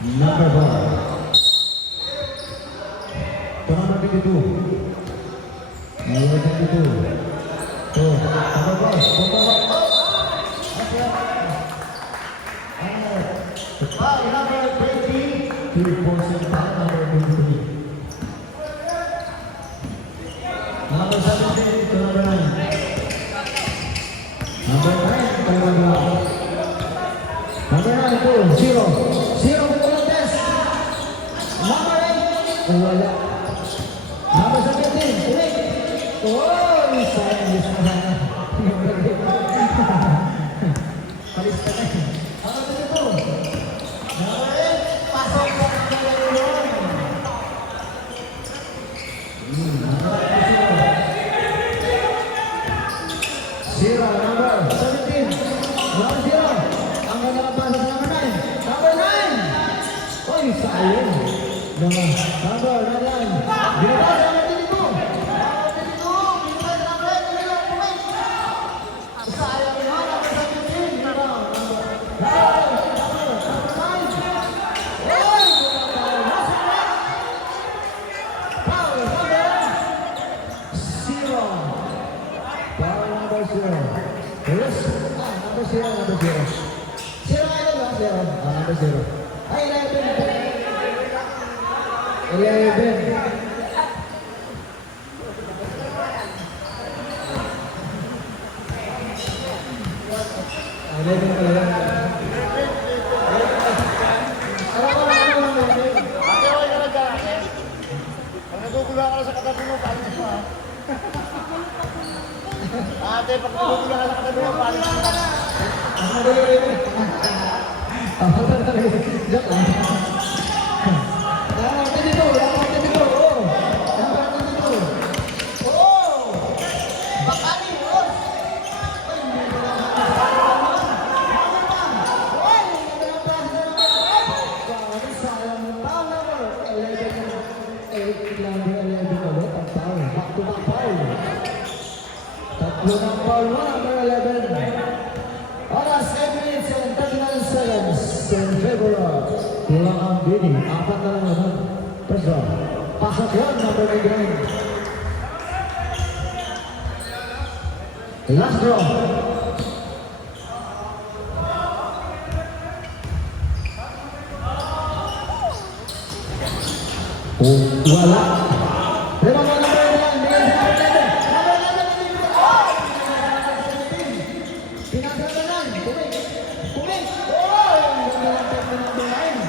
Number 4. To number 22. Number 22. To number 4. Number 20. 2 points in back. Number 23. Number 17 to number 9. Number 9 to number 1. Number 9 to 0. 0 to contest. Number 8. Wala. Number 17. Ulit. Oh, sayang. Yes na sana. Number 8. Palis ka na. Number 22. Number 8. Pasok sa number 1. Zero, number 17. Number 0. Ang ganda ng pasok sa number 9. Number 9. Oy, sayang. Number 9. Binaba sa number 22. Sayang yun. Number 17. Terus, number 0. Zero aja dong, 0. Number 0. Ay, 11. Ate, pag nagugulo ka sa katabi ng palis mo. Tatlo ng foul mo, number 11. Oras, 8 minutes and 39 seconds in favor of Tulangang Bini. Apat na lang naman. First round. Pasok yan, number 99. Last draw. Wala. Pero mga number 11, bigyan sa number 11. Pinagdadalan, kumik. Oh, ang ganda ng pek ng number 9.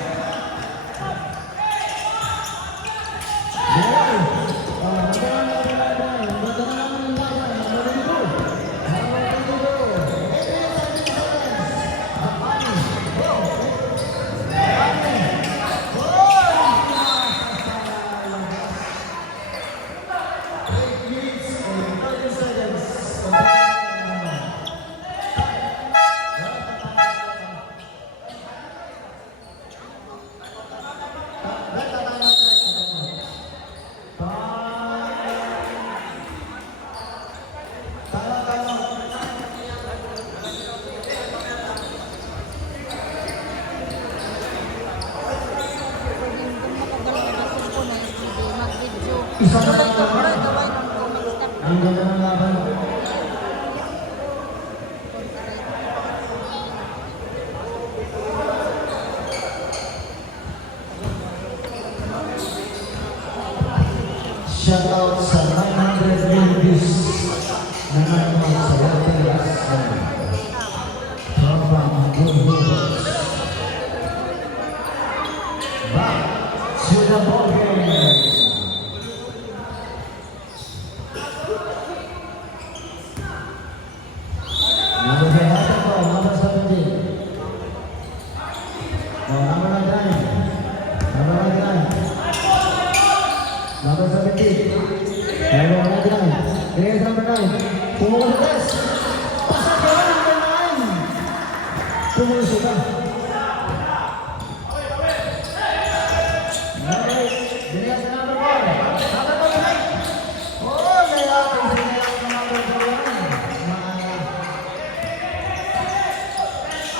Isa na lang naman. Ang ganda ng laban. Shoutout sa 900 babies na naman sa Latinas. From Good. Back to the ballgame. Number 17. Here's number 9. Pumulong sa test. Pasok yun, number 9. Pumulong siya. Number 8. Binigyan sa number 1. Number 1. Oh, may ating sinayang ng number 1.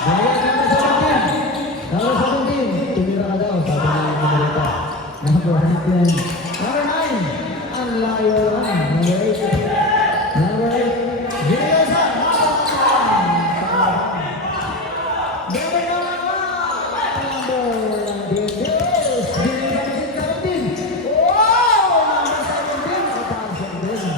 Binigyan sa number 17. Number 17. Tumira ka number 10. Number 9. Ang layo lang. Number 8. Number 8. Ginesa. Number 9. Number 10. Ginesa si 17. Wow! Number 17. Kapasok din.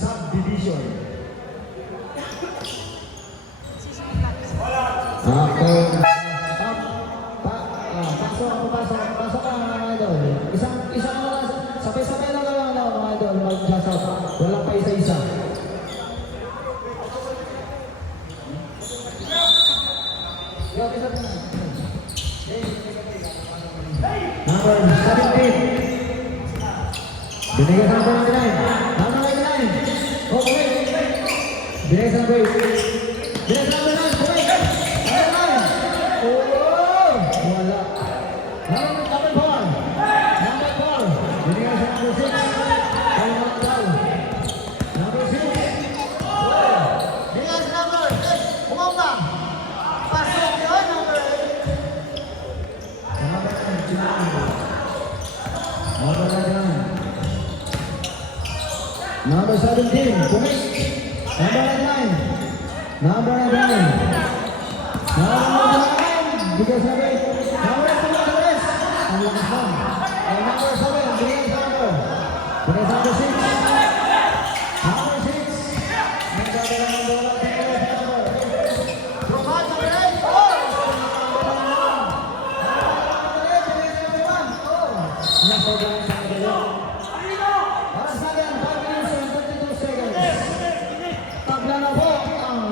Subdivision. Pasok ka mga idol. Isang mga sabay-sabay lang kayo mga idol. Mag-jasap. Walang pa isa-isa. Number 17. Binigay sa number 99. Number 99. Okay. Binigay sa number 8. Binigay sa number 9. Okay. Number 9. Oh! Wala. Number 4. Number 4. Binigay sa number 6. Kaya mga tao. Number 6. Oh! Binigay sa number 8. Umamba. Pasok yun, number 8. Number 9. Number 9. Number 17, Pumik. Number 9. Number 9. Number 9. Bigas na ba? Number 2, Andres. Ang lakas na. Number 7, bigas na ako. Bigas na ako 6. Number 6. Nagdadala ng bola. Bigas na ako. Roman, number 8. Oh! Nasa dyan sa kanila. Para sa akin, 5 minutes and 32 seconds. Taglala po ang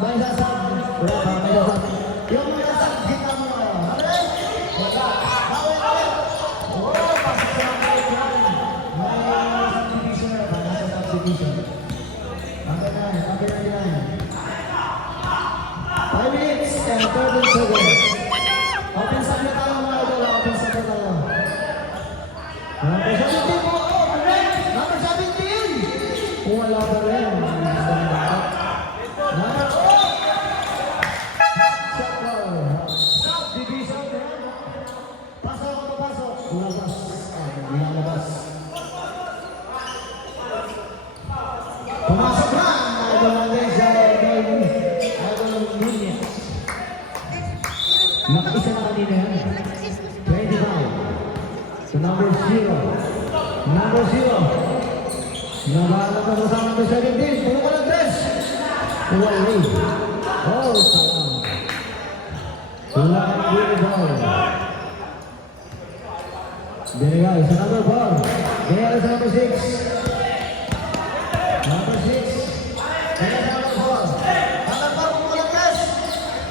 may sasab. Wala may sasab. Yung may sasab, kita mo. Alright? Wala. Bawal. Oh, pasok sa mga kailan. May subdivision na ba? Nasa subdivision. Number 9. Number 99. 5 minutes and 13 seconds. Open side na tayo mga idol. Open side na tayo. Number 17 po. Number 17. Wala pa rin. Number 8. Subdivision. Pasok o papasok? Labas. Lalabas. Pumasok na. Idol natin sa Idol Nunez. Nakaisa na kanina yan. 25. To number 0. Number 0. Nagahanap na sa number 17. Puno ka ng dress. Wala. Oh, salam. Wala ang beautiful. Binigay sa number 4. Binigay sa number 6. Number 6. Binigay sa number 4. Number 4, kumulang guys.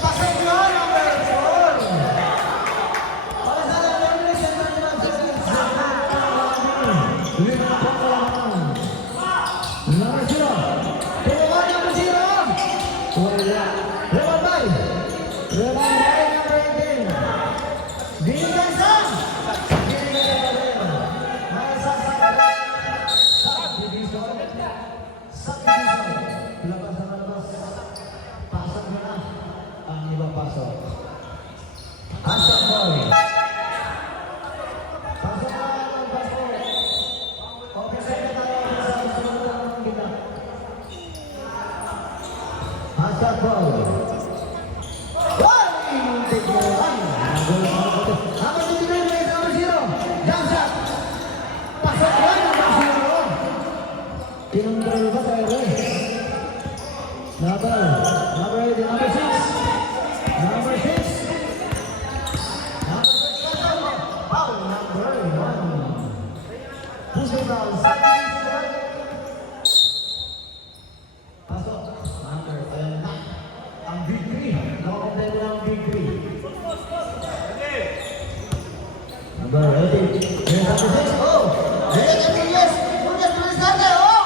Pasok yun, number 4. Para sa number 6 and 31 seconds. Lima pa ka lang. Number 0. Tulungan number 0. Wala. Rebabay. Rebabay number 18. Binigay sa. Binigay sa Gabriel. May sasakabay. Subdivision. Subdivision. Labas na labas. Pasok na na. Ang iba pasok. Pasok boy. Pasok na ang pasok. Okay, sa'yo na tayo. Sa susunod na naman kita. Pasok boy. Ay! Muntik mo. Ay! Nagulo ako dito. Number 29, may number 0. Jump shot. Pasok boy. Number 0. Tinundral ba tayo rin? Number 8, number 6. Number 6. Foul number 1. Push it down. Pasok. Number 10. Ang big 3. Nakakompleto na ang big 3. Number 18. Yes, number 6. Oh! Yes, yes. Nunez, Nunez natin, oh!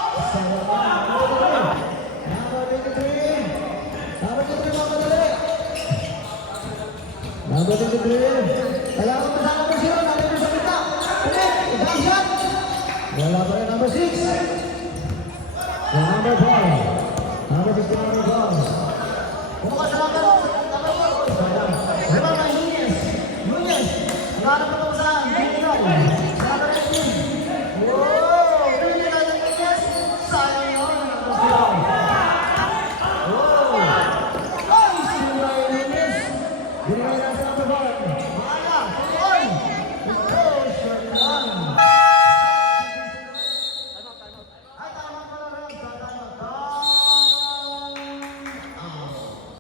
Number 23. Number 23 mga kadali. Number 23. Kailangan pa sa number 0. Number sa kita. Ulit. Ibang shot. Wala pa rin number 6. Yung number 4. Number 6 number 4. Bukas sa number 4. Diba may Nunez? Nunez. Naghanap pa ito sa General. Sa number 18. Wow! Pili na ng Nunez. Sayang yun. Wow! Ay! Sino ba yung Nunez? Binigay na sa number 4. Mahal na.